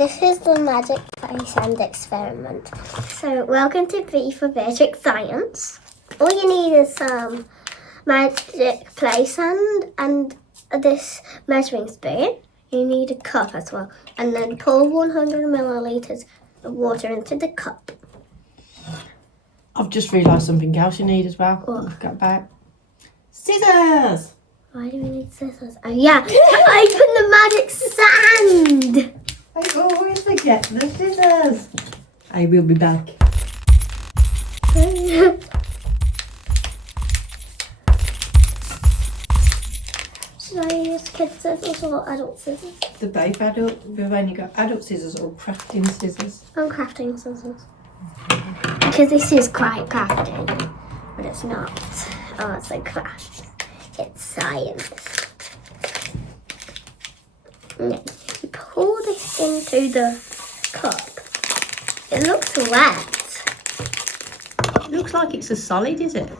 This is the magic play sand experiment. So welcome to B for Beatrix Science. All you need is some magic play sand and this measuring spoon. You need a cup as well. And then pour 100 millilitres of water into the cup. I've just realised something else you need as well. What? I've got back. Scissors! Why do we need scissors? Oh yeah, to open the magic sand! I always forget the scissors. I will be back. Should I use kid scissors or adult scissors? They're both adult. We've only got adult scissors or crafting scissors. I'm crafting scissors. Because this is quite crafting, but it's not. Oh, it's like craft. It's science. You pour this into the cup. It looks wet. It looks like it's a solid, is it?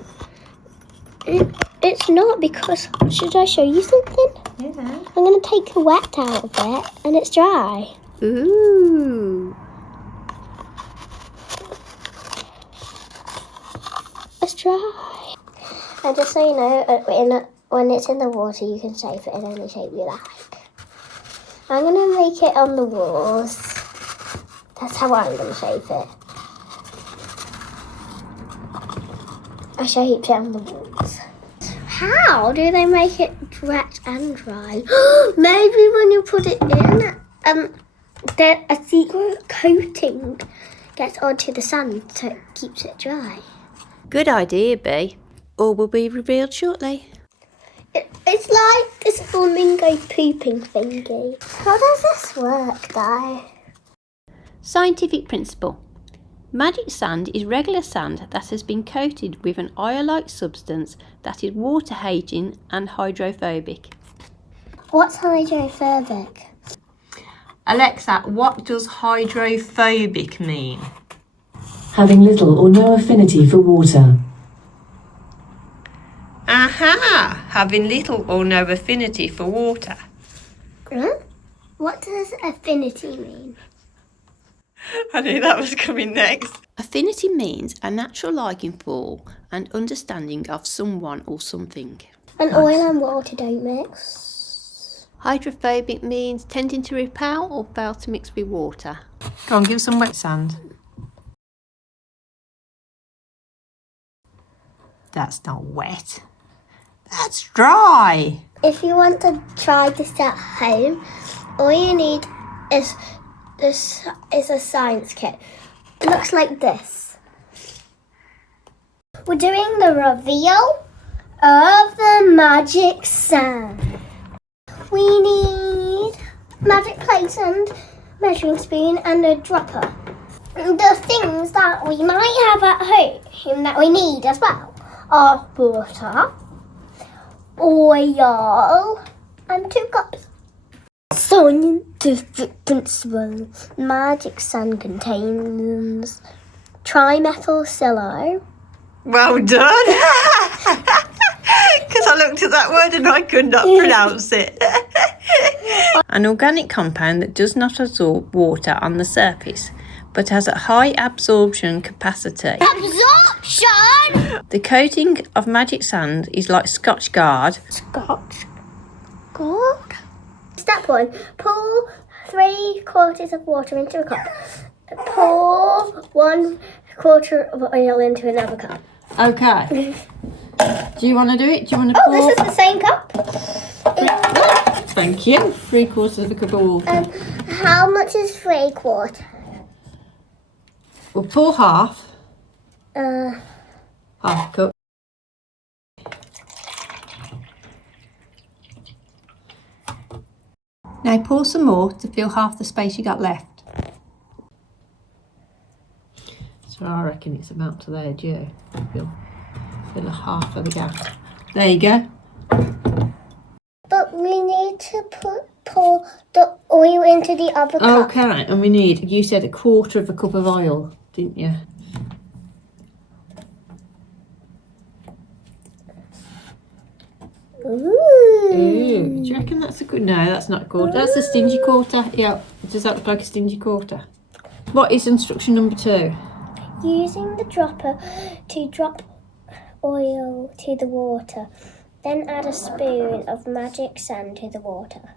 It's not because, should I show you something? Yeah. I'm going to take the wet out of it and it's dry. Ooh. It's dry. And just so you know, when it's in the water, you can shape it in any shape you like. I'm going to make it on the walls. That's how I'm going to shape it. I shaped it on the walls. How do they make it wet and dry? Maybe when you put it in, a secret coating gets onto the sand so it keeps it dry. Good idea, Bee. All will be revealed shortly. It's like this flamingo pooping thingy. How does this work, though? Scientific principle. Magic sand is regular sand that has been coated with an oil-like substance that is water-hating and hydrophobic. What's hydrophobic? Alexa, what does hydrophobic mean? Having little or no affinity for water. Aha! Having little or no affinity for water. Huh? What does affinity mean? I knew that was coming next. Affinity means a natural liking for and understanding of someone or something. And oil and water don't mix. Hydrophobic means tending to repel or fail to mix with water. Go on, give some wet sand. That's not wet. That's dry. If you want to try this at home, all you need is a science kit. It looks like this. We're doing the reveal of the magic sand. We need magic plate and measuring spoon and a dropper. The things that we might have at home that we need as well are water, oil, and 2 cups. Scientific principle. Magic sand contains trimethylsilo. Well done. Because I looked at that word and I could not pronounce it. An organic compound that does not absorb water on the surface, but has a high absorption capacity. Absorption! The coating of magic sand is like Scotch Guard. Scotch Guard? Step 1. Pour 3/4 of water into a cup. Pour 1/4 of oil into another cup. Okay. Do you want to do it? Do you want to Oh, pour? this is the same cup. Thank you. 3/4 of a cup of water. How much is 3/4? We'll pour half. Uh, Half cup. Now pour some more to fill half the space you got left. So I reckon it's about to there, Joe. Fill a half of the gap. There you go. but we need to pour the oil into the other cup. Okay, and we need, you said 1/4 of a cup of oil, didn't you? Ooh. Ooh, do you reckon that's a good? No, that's not a quarter. That's a stingy quarter. Yeah, does that look like a stingy quarter? What is instruction number 2? Using the dropper to drop oil to the water. Then add a spoon of magic sand to the water.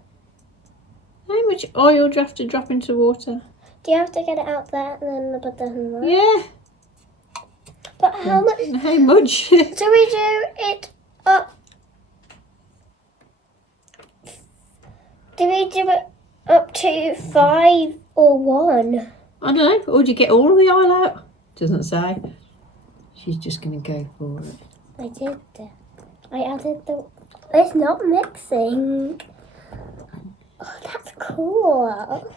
How much oil do you have to drop into water? Do you have to get it out there and then put the water? Yeah. But how much? How much? So we do it up. Do we do it up to 5 or 1? I don't know. Or do you get all of the oil out? Doesn't say. She's just going to go for it. I did. I added the. It's not mixing. Oh, that's cool.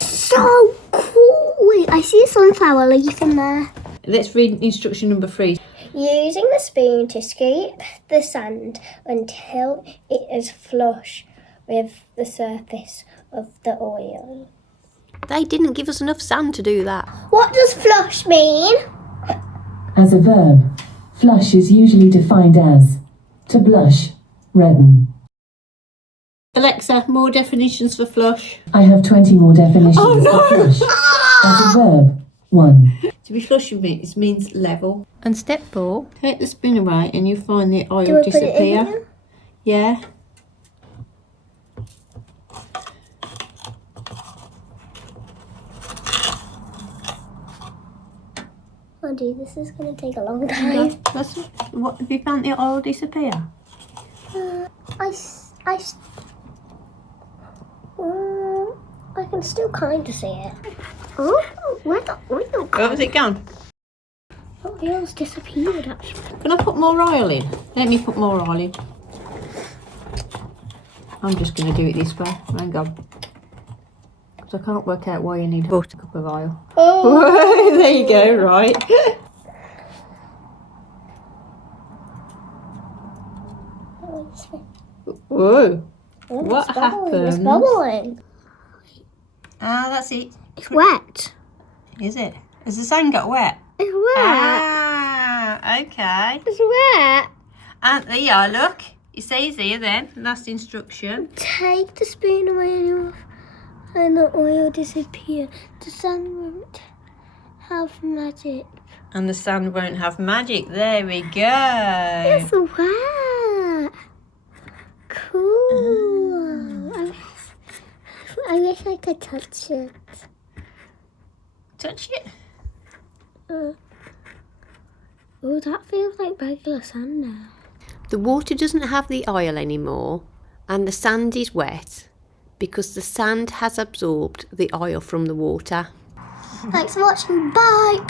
So cool. Wait, I see a sunflower leaf in there. Let's read instruction number 3. Using the spoon to scoop the sand until it is flush with the surface of the oil. They didn't give us enough sand to do that. What does flush mean? As a verb, flush is usually defined as to blush, redden. Alexa, more definitions for flush. I have 20 more definitions for flush. As a verb, 1. To be flush means level. And step 4, Take the spoon away and you find the oil Do I put it in disappear. again? Yeah. Oh dear, this is going to take a long time. What have you found the oil disappear? I can still kind of see it. Oh, where the oil? Where was it gone? The oil's disappeared actually. Can I put more oil in? Let me put more oil in. I'm just going to do it this way. Hang on. Because I can't work out why you need a cup of oil. Oh, There you go, right. Whoa. What it's bubbling, It's happened? bubbling. Ah, that's it. It's wet. Is it? Has the sand got wet? It's wet. Ah, okay. It's wet. And there you are, look. It says here then, last instruction. Take the spoon away and the oil disappear. The sun won't have magic. And the sand won't have magic. There we go. It's wet. Cool. I wish I could touch it. Touch it. Oh, that feels like regular sand now. the water doesn't have the oil anymore and the sand is wet because the sand has absorbed the oil from the water. Thanks for watching. Bye.